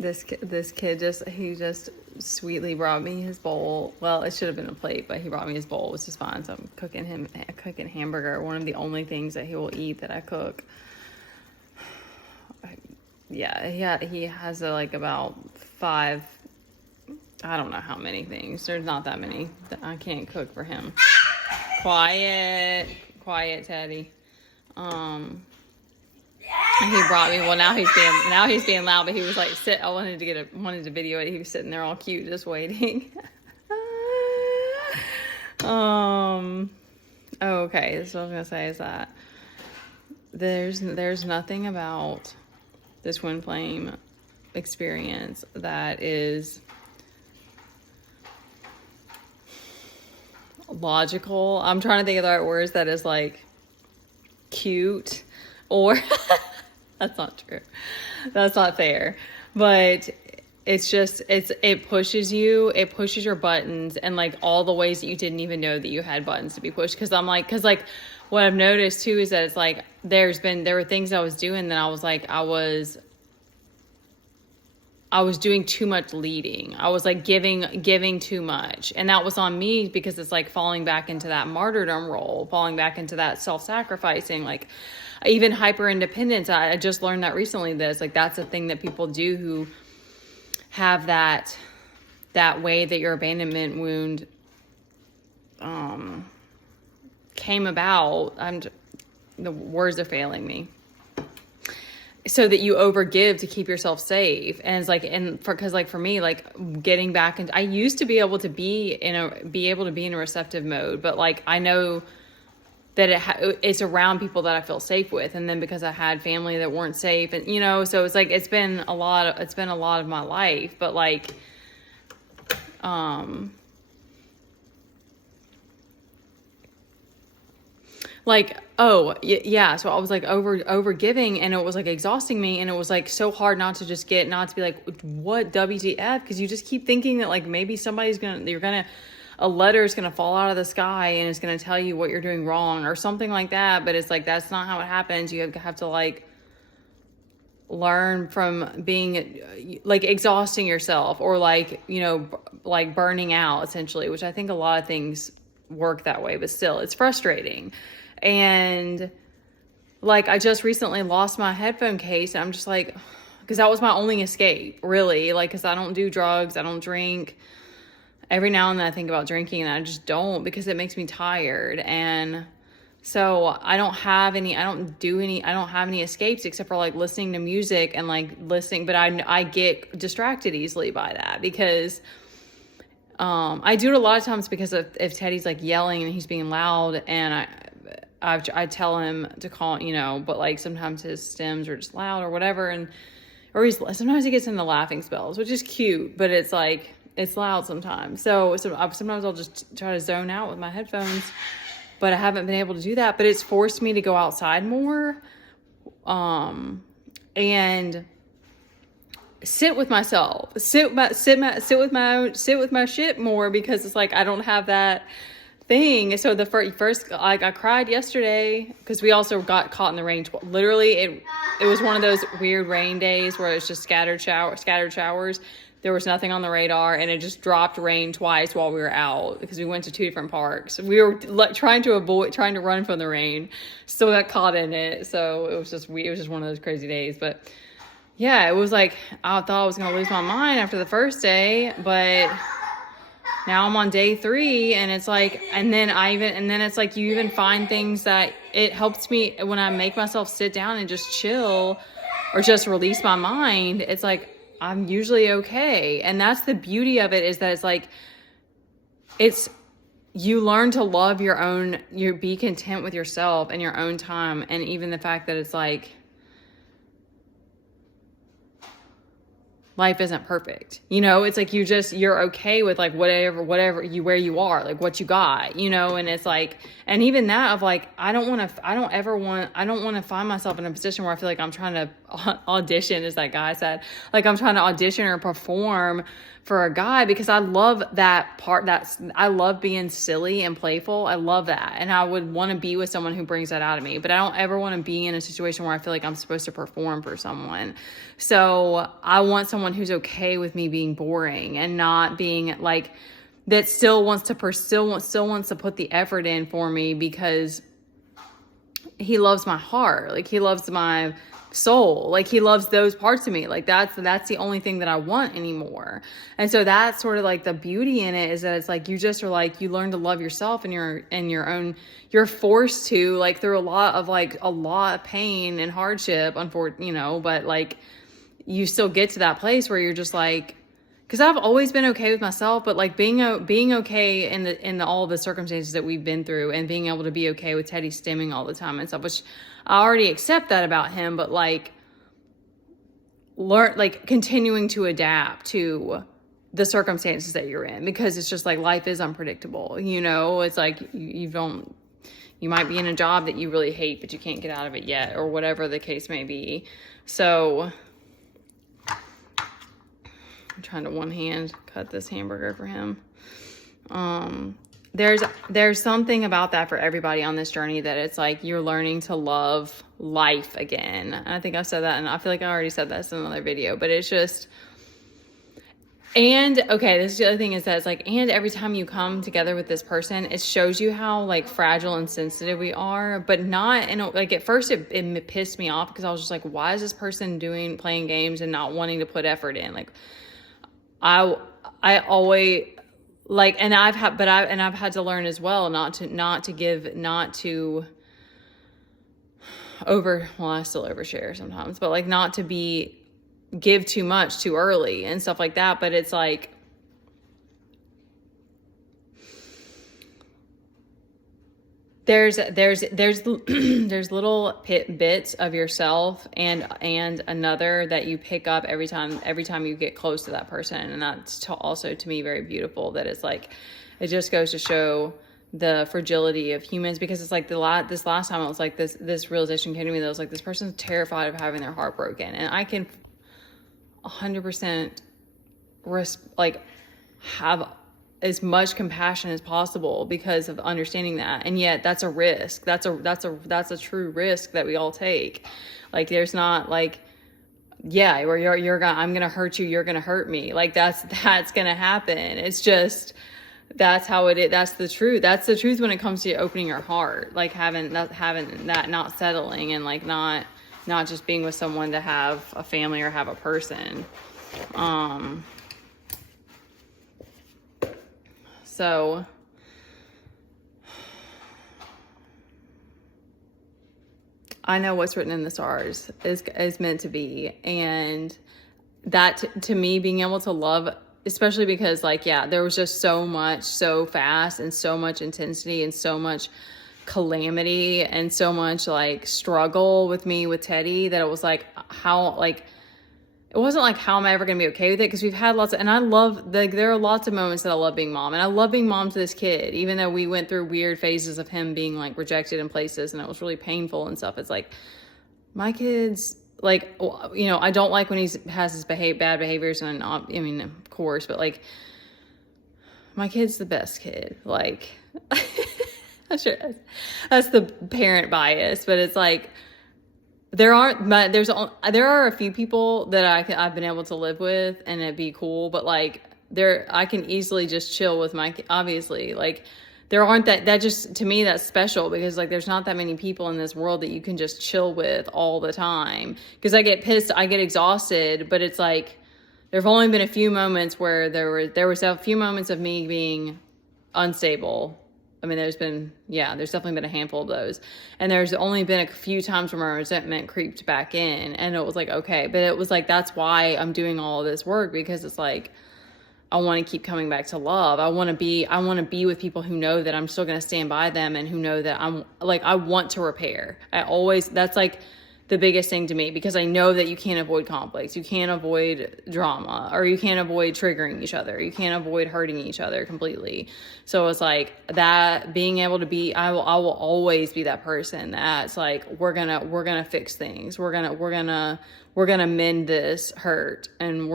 This kid just sweetly brought me his bowl. Well, it should have been a plate, but he brought me his bowl, which is fine. So I'm cooking hamburger. One of the only things that he will eat that I cook. Yeah, he has like about 5. I don't know how many things. There's not that many that I can't cook for him. Quiet, Teddy. He brought me. Well, now he's being loud. But he was like, sit. I wanted to video it. He was sitting there all cute, just waiting. Okay. So what I was gonna say is that there's nothing about this twin flame experience that is logical. I'm trying to think of the right words. That is like cute, or that's not true. That's not fair. But it's just, it pushes your buttons, and like all the ways that you didn't even know that you had buttons to be pushed. Cause what I've noticed too is that it's like, there were things I was doing that I was like, I was doing too much leading. I was like giving too much. And that was on me, because it's like falling back into that martyrdom role, falling back into that self-sacrificing, like even hyper independence. I just learned that recently, that's a thing that people do who have that way that your abandonment wound came about. The words are failing me. So that you overgive to keep yourself safe. And it's like, because like for me, like getting back into, I used to be able to be in a receptive mode, but like I know that it's around people that I feel safe with. And then because I had family that weren't safe, and so it's like, it's been a lot of my life, but like, so I was like over giving, and it was like exhausting me, and it was like so hard not to be like, what WTF? Because you just keep thinking that like maybe a letter is gonna fall out of the sky and it's gonna tell you what you're doing wrong or something like that. But it's like, that's not how it happens. You have to like learn from being like exhausting yourself, or like like burning out essentially, which I think a lot of things work that way, but still it's frustrating. And like, I just recently lost my headphone case, and I'm just like, because that was my only escape, really. Like, because I don't do drugs, I don't drink. Every now and then I think about drinking, and I just don't, because it makes me tired. And so I don't have any escapes except for like listening to music and like listening. But I get distracted easily by that, because I do it a lot of times because if Teddy's like yelling and he's being loud, and I tell him to call, but like sometimes his stems are just loud or whatever. Sometimes he gets into laughing spells, which is cute, but it's like, it's loud sometimes. So sometimes I'll just try to zone out with my headphones, but I haven't been able to do that. But it's forced me to go outside more, and sit with myself, sit with my shit more, because it's like, I don't have that thing. So the first like, I cried yesterday because we also got caught in the rain. Literally, it was one of those weird rain days where it's just scattered showers. There was nothing on the radar, and it just dropped rain twice while we were out, because we went to 2 different parks. We were trying to run from the rain, still got caught in it. So it was just one of those crazy days. But yeah, it was like, I thought I was going to lose my mind after the first day, but now I'm on day 3, and it's like, and then it's like, you even find things that it helps me when I make myself sit down and just chill or just release my mind. It's like, I'm usually okay. And that's the beauty of it, is that it's like, you learn to love you be content with yourself and your own time. And even the fact that it's like, life isn't perfect, it's like, you're okay with like whatever where you are, like what you got, and it's like, and even that of like, I don't want to find myself in a position where I feel like I'm trying to audition, as that guy said, like I'm trying to audition or perform for a guy, because I love that part. I love being silly and playful. I love that. And I would want to be with someone who brings that out of me, but I don't ever want to be in a situation where I feel like I'm supposed to perform for someone. So I want someone someone who's okay with me being boring and not being like, that still wants to put the effort in for me because he loves my heart. Like, he loves my soul. Like, he loves those parts of me. Like, that's the only thing that I want anymore. And so that's sort of like the beauty in it, is that it's like, you just are like, you learn to love yourself and your own, you're forced to, like, through a lot of pain and hardship, unfortunately, but like, you still get to that place where you're just like, because I've always been okay with myself, but like being okay in all the circumstances that we've been through, and being able to be okay with Teddy stimming all the time and stuff, which I already accept that about him, but like continuing to adapt to the circumstances that you're in, because it's just like, life is unpredictable. It's like you might be in a job that you really hate, but you can't get out of it yet, or whatever the case may be. So I'm trying to one hand cut this hamburger for him. There's something about that for everybody on this journey, that it's like, you're learning to love life again. I think I've said that, and I feel like I already said this in another video, but it's just, and okay, this is the other thing, is that it's like, and every time you come together with this person, it shows you how like fragile and sensitive we are, but not in like, at first it pissed me off, because I was just like, why is this person playing games and not wanting to put effort in? Like, I always like, and I've had to learn as well, not to I still overshare sometimes, but like, not to give too much too early and stuff like that. But it's like, there's little bits of yourself and another that you pick up every time you get close to that person. And that's also, to me, very beautiful, that it's like, it just goes to show the fragility of humans, because it's like this last time, it was like this realization came to me, that was like, this person's terrified of having their heart broken. And I can 100% have as much compassion as possible because of understanding that. And yet that's a risk. That's a true risk that we all take. Like, there's not like, yeah, where I'm going to hurt you, you're going to hurt me. Like, that's going to happen. It's just, that's how it is. That's the truth. That's the truth when it comes to opening your heart, like having that, not settling, and like, not just being with someone to have a family or have a person. So I know what's written in the stars is meant to be. And that to me, being able to love, especially because like, yeah, there was just so much, so fast, and so much intensity, and so much calamity, and so much like struggle with Teddy, that it was like, it wasn't like, how am I ever going to be okay with it? Because we've had lots of, and I love, there are lots of moments that I love being mom. And I love being mom to this kid, even though we went through weird phases of him being like rejected in places, and it was really painful and stuff. It's like, my kids, like, I don't like when he has his bad behaviors, and I mean, of course, but like, my kid's the best kid. Like, sure, that's the parent bias, but it's like, there are a few people that I've been able to live with and it'd be cool, but like, I can easily just chill with obviously, like, there aren't that just, to me, that's special, because like, there's not that many people in this world that you can just chill with all the time, because I get pissed, I get exhausted, but it's like, there've only been a few moments where there was a few moments of me being unstable. I mean, there's definitely been a handful of those. And there's only been a few times where my resentment creeped back in, and it was like, okay, but it was like, that's why I'm doing all of this work, because it's like, I want to keep coming back to love. I want to be with people who know that I'm still going to stand by them, and who know that I'm like, I want to repair. That's like the biggest thing to me, because I know that you can't avoid conflicts. You can't avoid drama, or you can't avoid triggering each other. You can't avoid hurting each other completely. So it's like that, being able to be, I will always be that person that's like, we're gonna fix things. We're gonna mend this hurt, and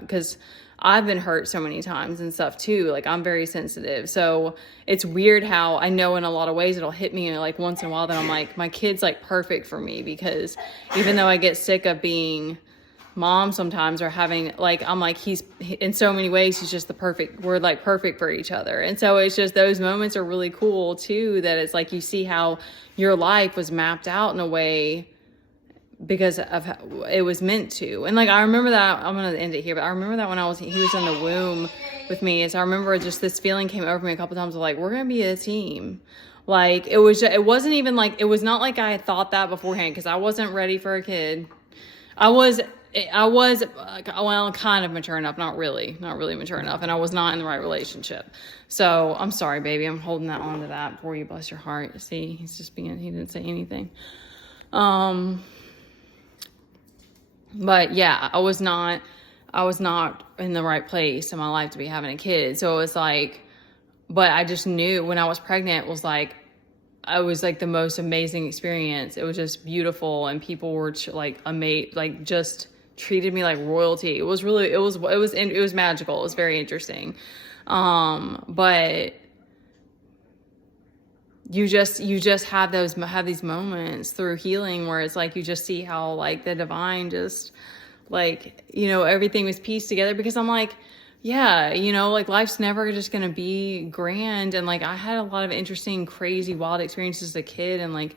because I've been hurt so many times and stuff too. Like, I'm very sensitive. So it's weird how I know in a lot of ways it'll hit me like once in a while that I'm like, my kid's like perfect for me, because even though I get sick of being mom sometimes are having, like, I'm like, he's in so many ways, he's just the perfect, we're like perfect for each other. And so it's just, those moments are really cool too, that it's like, you see how your life was mapped out in a way because of how it was meant to. And like, I remember that, I'm going to end it here, but I remember that when he was in the womb with me, is I remember just this feeling came over me a couple times of like, we're going to be a team. Like, it wasn't even like, it was not like I had thought that beforehand, because I wasn't ready for a kid. I was, well, kind of mature enough, not really mature enough. And I was not in the right relationship. So I'm sorry, baby. I'm holding that on to that for you. Bless your heart. See, he didn't say anything. But yeah, I was not in the right place in my life to be having a kid. So it was like, but I just knew when I was pregnant, it was like the most amazing experience. It was just beautiful. And people were like amazing, like just treated me like royalty. It was magical. It was very interesting. But you just have these moments through healing where it's like, you just see how like the divine just like, everything was pieced together, because I'm like, yeah, like life's never just going to be grand. And like, I had a lot of interesting, crazy, wild experiences as a kid. And like,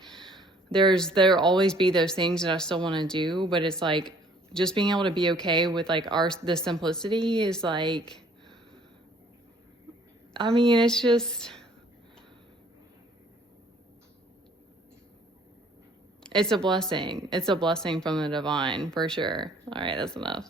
there'll always be those things that I still want to do, but it's like, just being able to be okay with like the simplicity is like, I mean, it's just, it's a blessing. It's a blessing from the divine, for sure. All right, that's enough.